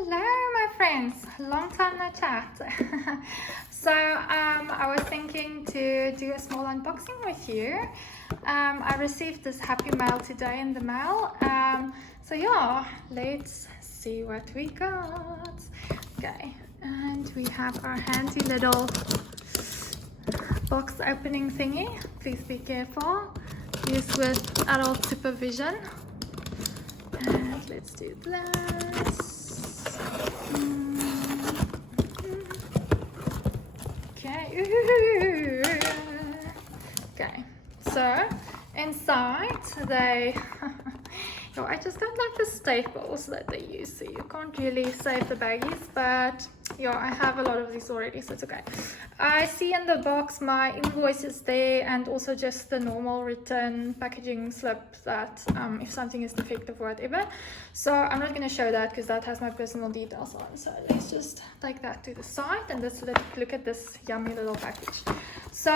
Hello my friends, long time no chat. So I was thinking to do a small unboxing with you. I received this happy mail today in the mail. So yeah, let's see what we got. Okay, and we have our handy little box opening thingy. Please be careful. Use with adult supervision. And let's do this. Okay. Okay. So inside they I just don't like the staples that they use, so you can't really save the baggies, but yeah, I have a lot of these already, so it's okay. I see in the box my invoices there, and also just the normal return packaging slip that if something is defective or whatever. So I'm not going to show that because that has my personal details on, so let's just take that to the side and let's look at this yummy little package. So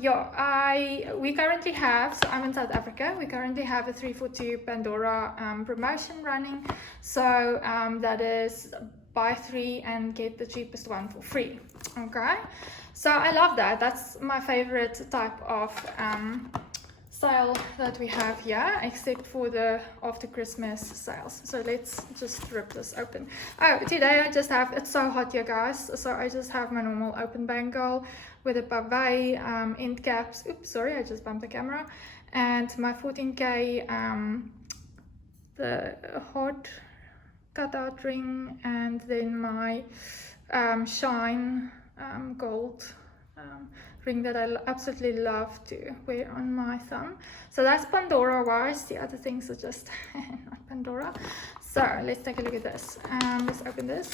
yeah, we currently have, so I'm in South Africa, we currently have a 342 Pandora promotion running. So that is buy 3 and get the cheapest one for free. Okay, so I love that. That's my favorite type of sale that we have here, except for the after Christmas sales. So let's just rip this open. Oh, today I just have, it's so hot here guys, so I just have my normal open bangle with a pavé end caps. Oops, sorry, I just bumped the camera. And my 14K the hard cutout ring, and then my shine gold ring that I absolutely love to wear on my thumb. So that's Pandora wise. The other things are just not Pandora. So let's take a look at this. Let's open this.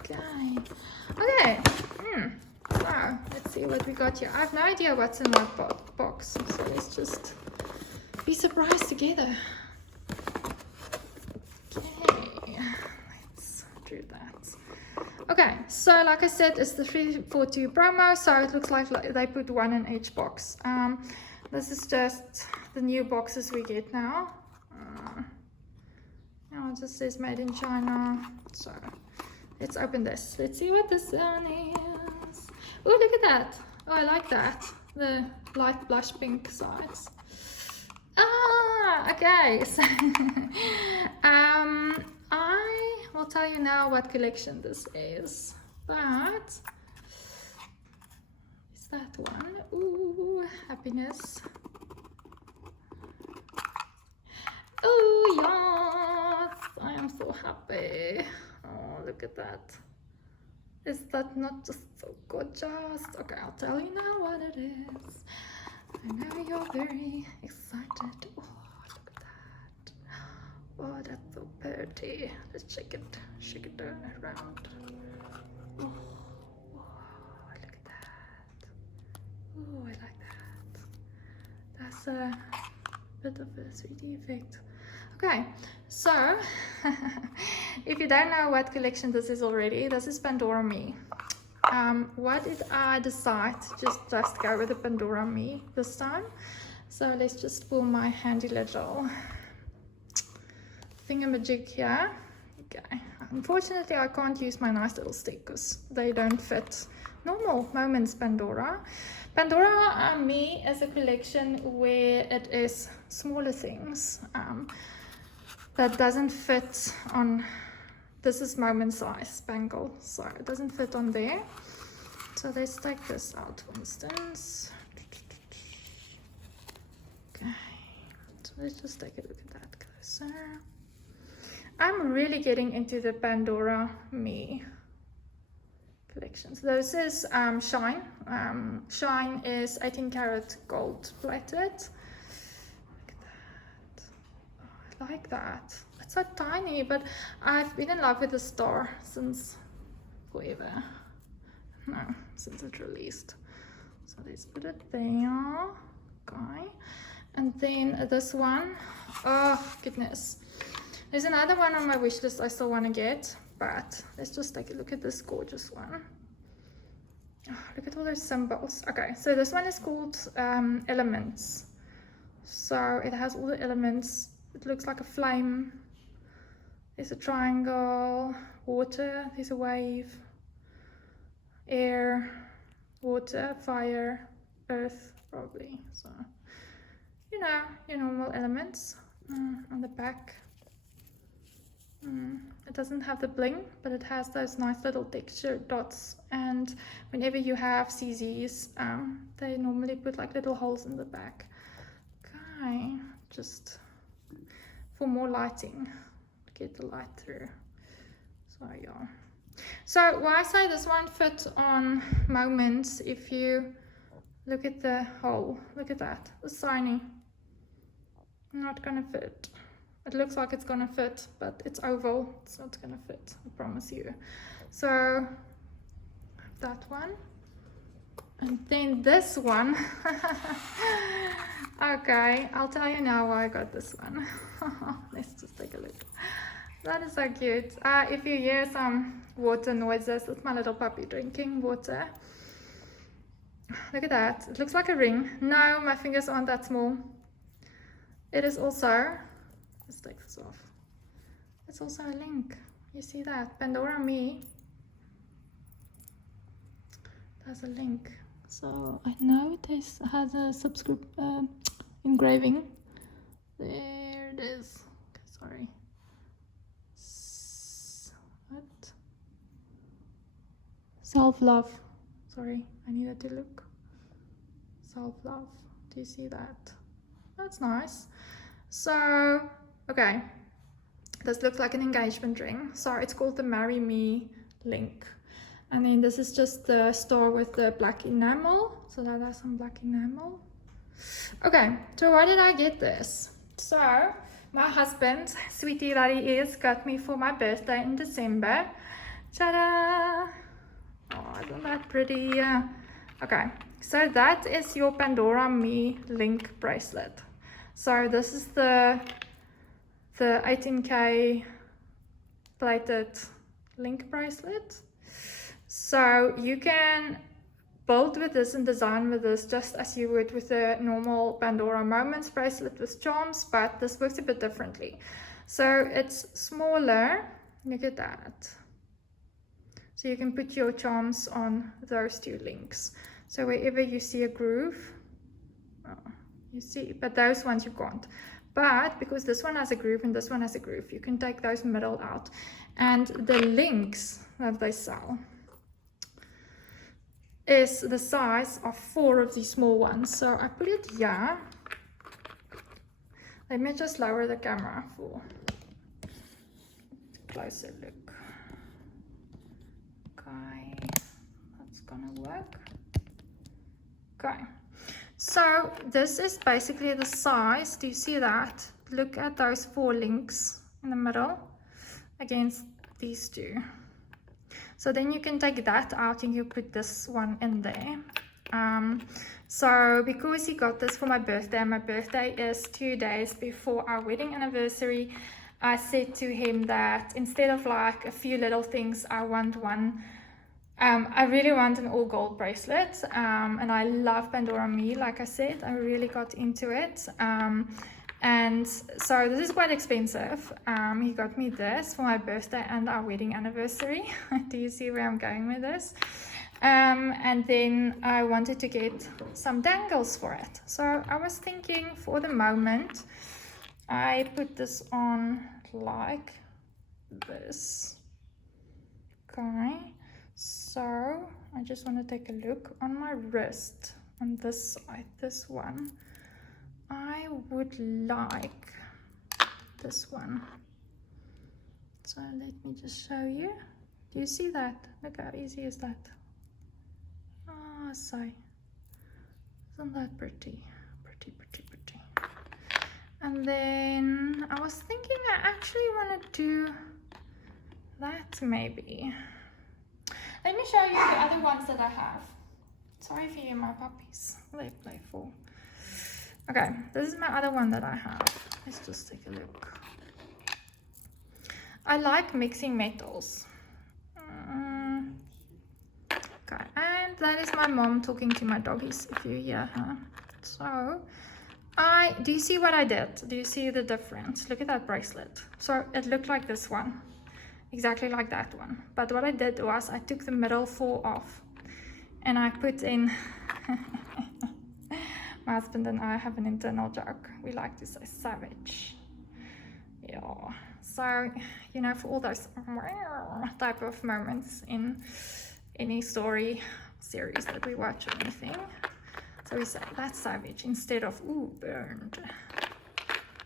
Okay. So let's see what we got here. I have no idea what's in my box, so let's just be surprised together. Okay, let's do that. Okay, so like I said, it's the 342 promo, so it looks like they put one in each box. This is just the new boxes we get now. It just says made in China. So let's open this. Let's see what this one is. Oh, look at that. Oh, I like that. The light blush pink sides. Okay. So I will tell you now what collection this is, but is that one? Ooh, happiness. Oh yes, I am so happy. Oh, look at that. Is that not just so gorgeous? Okay, I'll tell you now what it is. I know you're very excited. Oh, look at that. Oh, that's so pretty. Let's shake it around. Oh, look at that. Oh, I like that. That's a bit of a sweetie effect. Okay, so if you don't know what collection this is already, this is Pandora Me. Why did I decide to just go with the Pandora Me this time? So let's just pull my handy little thingamajig here. Okay, unfortunately I can't use my nice little stickers. They don't fit normal Moments Pandora. Pandora Me is a collection where it is smaller things that doesn't fit on. This is Moment size bangle, so it doesn't fit on there. So let's take this out, for instance. Okay, so let's just take a look at that closer. I'm really getting into the Pandora Me collection. So this is Shine. Shine is 18 karat gold plated. Look at that. Oh, I like that. It's so tiny, but I've been in love with the star since forever. No, since it released. So let's put it there. Okay. And then this one. Oh, goodness. There's another one on my wish list I still want to get, but let's just take a look at this gorgeous one. Oh, look at all those symbols. Okay, so this one is called Elements. So it has all the elements. It looks like a flame There's a triangle, water, there's a wave, air, water, fire, earth, probably. So, you know, your normal elements on the back. It doesn't have the bling, but it has those nice little texture dots. And whenever you have CZs, they normally put like little holes in the back. Okay, just for more lighting, to get the light through. So yeah. So why I say this one fit on Moments, if you look at the hole, look at that, it's tiny. Not gonna fit. It looks like it's gonna fit, but it's oval, it's not gonna fit, I promise you. So that one, and then this one. Okay, I'll tell you now why I got this one. Let's just take a look. That is so cute. If you hear some water noises, it's my little puppy drinking water. Look at that, it looks like a ring. No, my fingers aren't that small. It is also, let's take this off. It's also a link. You see that? Pandora Me. There's a link. So I know it has a engraving. There it is. Okay, sorry. What? Self-love. Sorry, I needed to look. Self-love. Do you see that? That's nice. So, okay. This looks like an engagement ring. So it's called the Marry Me link. And then this is just the star with the black enamel. So that has some black enamel. Okay, so why did I get this? So my husband, sweetie that he is, got me for my birthday in December. Ta-da! Oh, isn't that pretty? Yeah. Okay, so that is your Pandora Me link bracelet. So this is the 18K plated link bracelet. So you can build with this and design with this just as you would with a normal Pandora Moments bracelet with charms, but this works a bit differently. So it's smaller, look at that. So you can put your charms on those two links. So wherever you see a groove, you see, but those ones you can't. But because this one has a groove and this one has a groove, you can take those middle out. And the links that they sell is the size of 4 of these small ones. So I put it here. Let me just lower the camera for a closer look. Okay, that's gonna work. Okay, so this is basically the size. Do you see that? Look at those 4 links in the middle against these 2. So then you can take that out and you put this one in there. So because he got this for my birthday is 2 days before our wedding anniversary, I said to him that instead of like a few little things, I want one. I really want an all gold bracelet, and I love Pandora Me. Like I said, I really got into it. And so this is quite expensive. He got me this for my birthday and our wedding anniversary. Do you see where I'm going with this? And then I wanted to get some dangles for it. So I was thinking for the moment, I put this on like this. Okay, so I just want to take a look on my wrist on this side, this one. I would like this one. So let me just show you. Do you see that? Look how easy is that? Ah, so isn't that pretty? Pretty. And then I was thinking I actually want to do that maybe. Let me show you the other ones that I have. Sorry if you hear my puppies. They play for. Okay, this is my other one that I have. Let's just take a look. I like mixing metals. Okay, and that is my mom talking to my doggies, if you hear her. So, Do you see what I did? Do you see the difference? Look at that bracelet. So it looked like this one, exactly like that one. But what I did was I took the middle 4 off and I put in, my husband and I have an internal joke. We like to say savage. Yeah. So, you know, for all those type of moments in any story series that we watch or anything. So we say, that's savage, instead of, ooh, burned.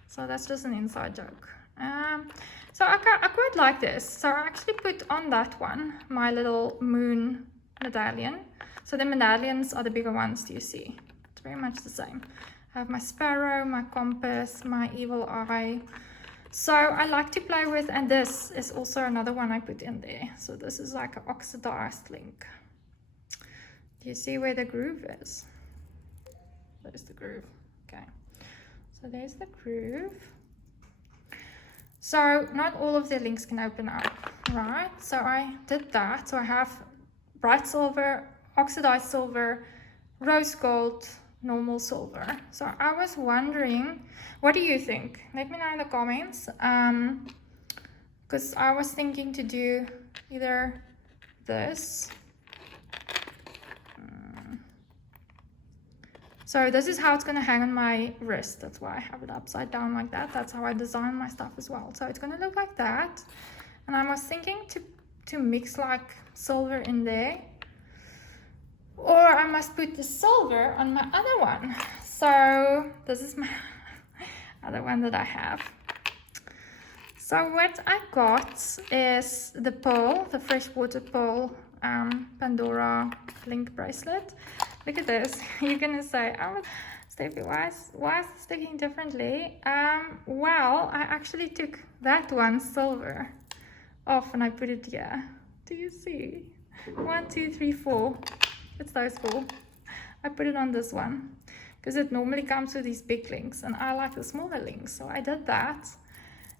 So that's just an inside joke. So I quite like this. So I actually put on that one my little moon medallion. So the medallions are the bigger ones, do you see? It's very much the same. I have my sparrow, my compass, my evil eye. So I like to play with, and this is also another one I put in there. So this is like an oxidized link. Do you see where the groove is? There's the groove. Okay, so there's the groove. So not all of the links can open up, right? So I did that. So I have bright silver, oxidized silver, rose gold, normal silver. So I was wondering, what do you think? Let me know in the comments, because I was thinking to do either this. So this is how it's going to hang on my wrist. That's why I have it upside down like that. That's how I design my stuff as well. So it's going to look like that. And I was thinking to mix like silver in there. Or I must put the silver on my other one. So this is my other one that I have. So what I got is the pearl, the freshwater pearl Pandora link bracelet. Look at this. You're gonna say, oh, Steffi, why is it sticking differently? Well, I actually took that one silver off and I put it here. Do you see? 1, 2, 3, 4. It's those 4. I put it on this one because it normally comes with these big links and I like the smaller links, so I did that.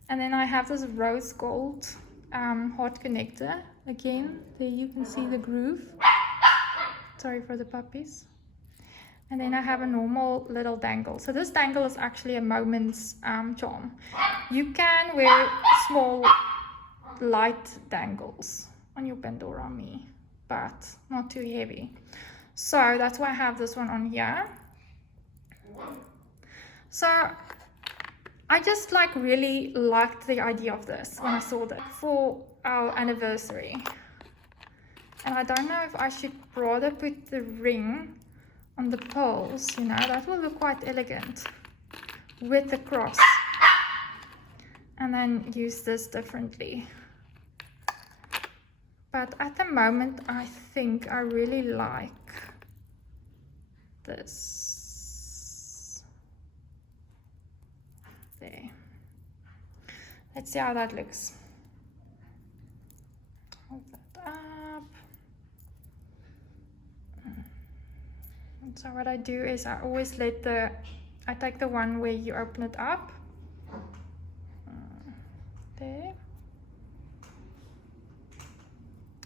And then I have this rose gold heart connector. Again, there you can see the groove. Sorry for the puppies. And then I have a normal little dangle. So this dangle is actually a moment's charm. You can wear small light dangles on your Pandora Me, but not too heavy. So that's why I have this one on here. So I just like really liked the idea of this when I saw that for our anniversary. And I don't know if I should rather put the ring on the pearls, you know, that will look quite elegant with the cross. And then use this differently. But at the moment, I think I really like this. There. Let's see how that looks. Hold that up. And so what I do is I always I take the one where you open it up. There.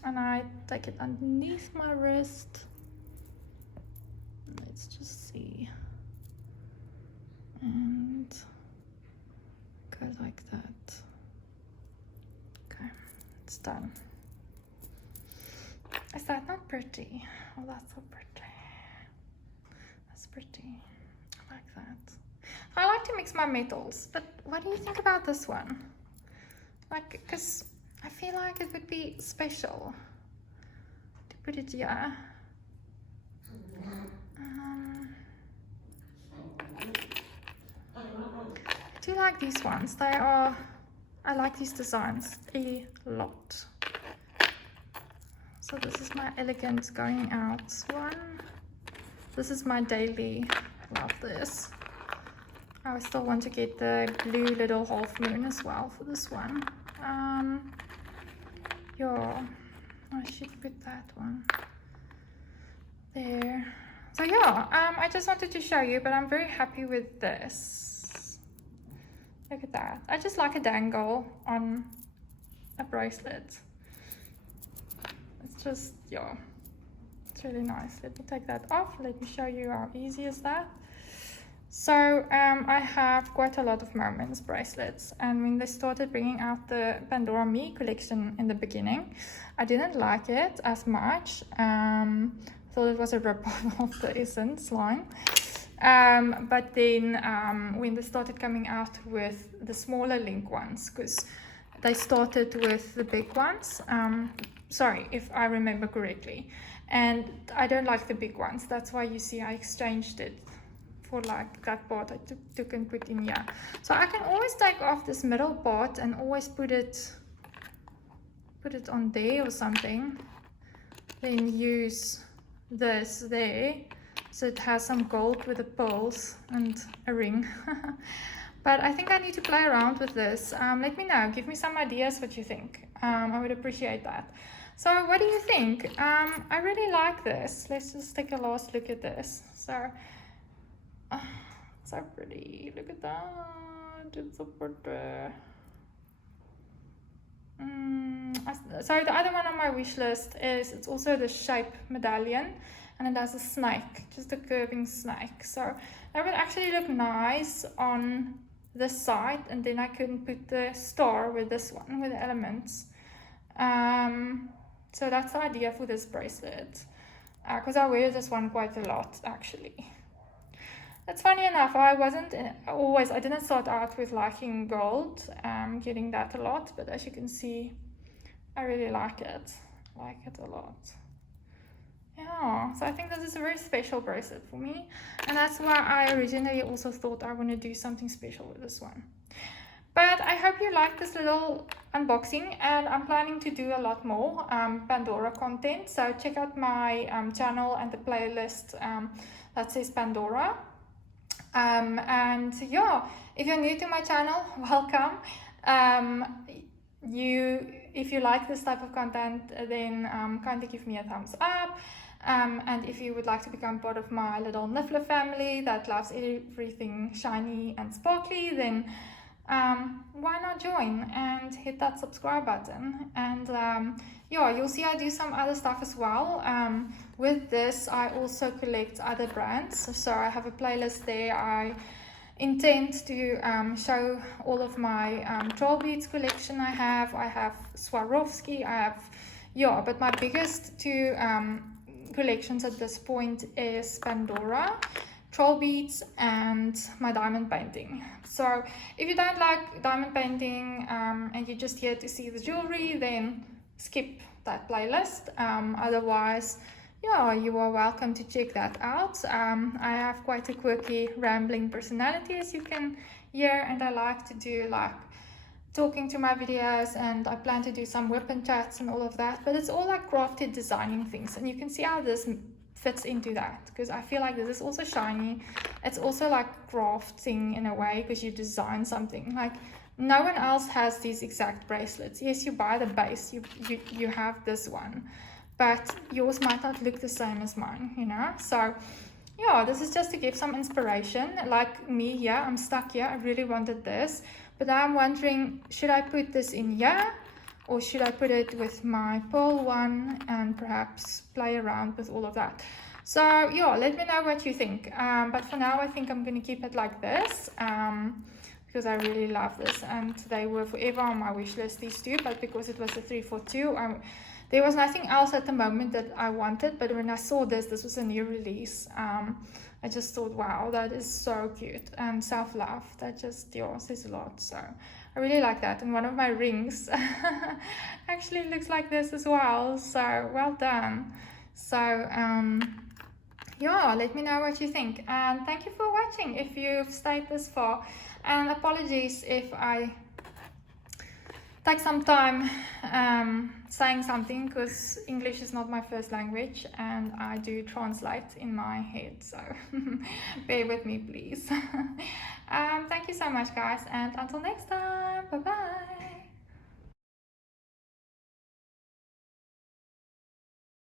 And I take it underneath my wrist. Let's just see. And go like that. Okay, it's done. Is that not pretty? Oh, that's so pretty. That's pretty. I like that. I like to mix my metals, but what do you think about this one? Like, because I feel like it would be special to put it here. I do like these ones. I like these designs a lot. So this is my elegant going out one. This is my daily. Love this. I still want to get the blue little half moon as well for this one. Yeah, I should put that one there. So yeah, I just wanted to show you, but I'm very happy with this. Look at that. I just like a dangle on a bracelet. It's just, yeah, it's really nice. Let me take that off. Let me show you how easy is that. So I have quite a lot of Moments bracelets, and when they started bringing out the Pandora Me collection in the beginning, I didn't like it as much. Thought it was a rip-off of the Essence line. But then when they started coming out with the smaller link ones, because they started with the big ones, sorry if I remember correctly, and I don't like the big ones. That's why you see I exchanged it for like that part I took and put in here. So I can always take off this middle part and always put it on there or something, then use this there so it has some gold with the pearls and a ring. But I think I need to play around with this. Let me know, give me some ideas what you think. I would appreciate that. So what do you think? I really like this. Let's just take a last look at this. So so pretty, look at that, it's so pretty. So the other one on my wish list is, it's also the shape medallion, and it has a snake, just a curving snake. So that would actually look nice on this side, and then I couldn't put the star with this one, with the elements. So that's the idea for this bracelet, because I wear this one quite a lot actually. It's funny enough, I didn't start out with liking gold, getting that a lot, but as you can see, I really like it a lot. Yeah, so I think this is a very special bracelet for me, and that's why I originally also thought I want to do something special with this one. But I hope you like this little unboxing, and I'm planning to do a lot more Pandora content, so check out my channel and the playlist that says Pandora. And yeah, if you're new to my channel, welcome. If you like this type of content, then kindly give me a thumbs up. And if you would like to become part of my little niffler family that loves everything shiny and sparkly, then why not join and hit that subscribe button. And yeah, you'll see I do some other stuff as well. With this, I also collect other brands, so I have a playlist there. I intend to show all of my troll beads collection. I have Swarovski, but my biggest two collections at this point is Pandora, troll beads, and my diamond painting. So if you don't like diamond painting and you're just here to see the jewelry, then skip that playlist. Otherwise, yeah, you are welcome to check that out. I have quite a quirky, rambling personality, as you can hear, and I like to do like talking to my videos, and I plan to do some weapon chats and all of that, but it's all like crafted designing things, and you can see how this fits into that, because I feel like this is also shiny. It's also like crafting in a way, because you design something. Like no one else has these exact bracelets. Yes, you buy the base, you have this one, but yours might not look the same as mine, you know. So yeah, this is just to give some inspiration. Like me here, I'm stuck here. I really wanted this, but I'm wondering, should I put this in here, or should I put it with my pearl one and perhaps play around with all of that? So yeah, let me know what you think. But for now, I think I'm going to keep it like this, because I really love this, and they were forever on my wish list, these two, but because it was a 3 for 2, there was nothing else at the moment that I wanted. But when I saw this was a new release, I just thought, wow, that is so cute, and self-love, that just, yeah, says a lot. So I really like that, and one of my rings actually looks like this as well, so well done. So yeah, let me know what you think, and thank you for watching if you've stayed this far, and apologies if I take some time saying something, because English is not my first language, and I do translate in my head, so bear with me please. Thank you so much guys, and until next time, bye bye.